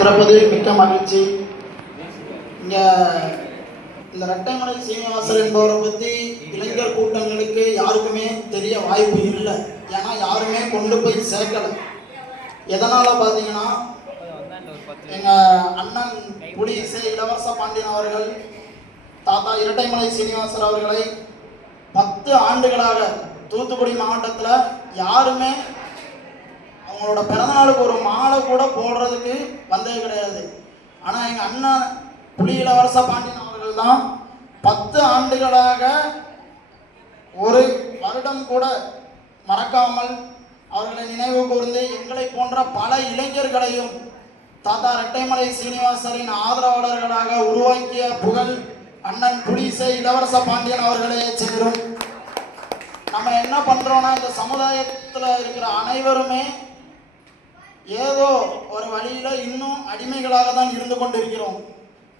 திறப்பது மிக்க மகிழ்ச்சி. இங்கே இந்த ரெட்டைமலை சீனிவாசர் என்பவரை பற்றி இளைஞர் கூட்டங்களுக்கு யாருக்குமே தெரிய வாய்ப்பு இல்லை. ஏன்னா யாருமே கொண்டு போய் சேர்க்கலை. எதனால் பார்த்தீங்கன்னா எங்கள் அண்ணன் புலி இசை இளவரச பாண்டியன் அவர்கள் தாத்தா இரட்டைமலை சீனிவாசர் அவர்களை 10 ஆண்டுகளாக தூத்துக்குடி மாவட்டத்தில் யாருமே அவங்களோட பிறந்தநாளுக்கு ஒரு மாலை கூட போடுறதுக்கு வந்தது கிடையாது. ஆனால் எங்கள் அண்ணன் புலி இளவரச பாண்டியன் அவர்கள் தான் 10 ஆண்டுகளாக ஒரு வருடம் கூட மறக்காமல் அவர்களை நினைவு கூர்ந்து எங்களை போன்ற பல இளைஞர்களையும் தாத்தா ரெட்டைமலை சீனிவாசரின் ஆதரவாளர்களாக உருவாக்கிய புகழ் அண்ணன் புலி இசை இளவரச பாண்டியன் அவர்களே சேரும். நம்ம என்ன பண்றோம்னா இந்த சமுதாயத்தில் இருக்கிற அனைவருமே ஏதோ ஒரு வழியில இன்னும் அடிமைகளாக தான் இருந்து கொண்டிருக்கிறோம்.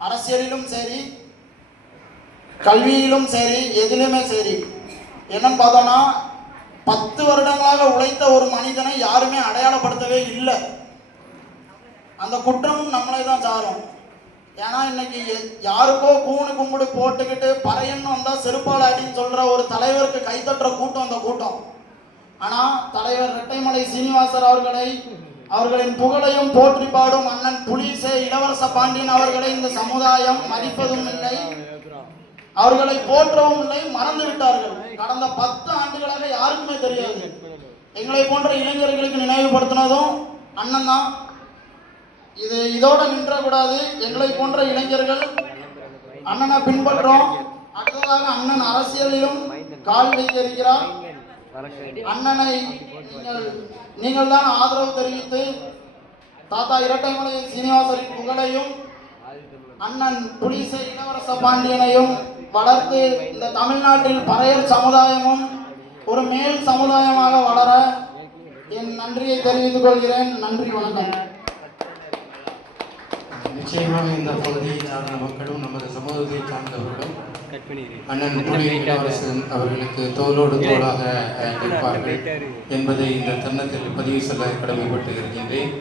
அரசியலிலும் சரி, கல்வியிலும் சரி, எதிலுமே சரி. என்னன்னு பார்த்தோம்னா 10 வருடங்களாக உழைத்த ஒரு மனிதனை யாருமே அடையாளப்படுத்தவே இல்லை. அந்த குற்றமும் நம்மளே தான் சாரும். ஏன்னா இன்னைக்கு யாருக்கோ கூணு கும்பிடு போட்டுக்கிட்டு பறையன்னு வந்தா செருப்பால் அடின்னு சொல்ற ஒரு தலைவருக்கு கைத்தட்டுற கூட்டம் அந்த கூட்டம். ஆனா தலைவர் ரெட்டைமலை சீனிவாசர் அவர்களின் புகழையும் போற்றி பாடும் அண்ணன் புலி இசை இளவரச பாண்டியன் அவர்களை இந்த சமுதாயம் மதிப்பதும் இல்லை, அவர்களை போற்றவும் இல்லை, மறந்து விட்டார்கள். கடந்த 10 ஆண்டுகளாக யாருக்குமே தெரியாது. எங்களை போன்ற இளைஞர்களுக்கு நினைவுபடுத்தினதும் அண்ணன் தான். இதோட நின்றக்கூடாது. எங்களை போன்ற இளைஞர்கள் அண்ணனை பின்பற்றோம். அடுத்ததாக அண்ணன் அரசியலிலும் கால் வைக்க இருக்கிறார். அண்ணனை நீங்கள் தான் ஆதரவு தெரிவித்து தாத்தா இரட்டைமலை சீனிவாசரின் புகழையும் அண்ணன் புலி இசை இளவரச பாண்டியனையும் வளர்த்து இந்த தமிழ்நாட்டில் பறையர் சமுதாயமும் ஒரு மேல் சமுதாயமாக வளர என் நன்றியை தெரிவித்துக் கொள்கிறேன். நன்றி, வணக்கம். நிச்சயமாக இந்த பகுதியை சார்ந்த மக்களும் நமது சமூகத்தை சார்ந்தவர்களும் அண்ணன் புலி இளவரசன் அவர்களுக்கு தோளோடு தோளாக நிற்பார்கள் என்பதை இந்த தருணத்தில் பதிவு சொல்ல கடமைப்பட்டு இருக்கின்றேன்.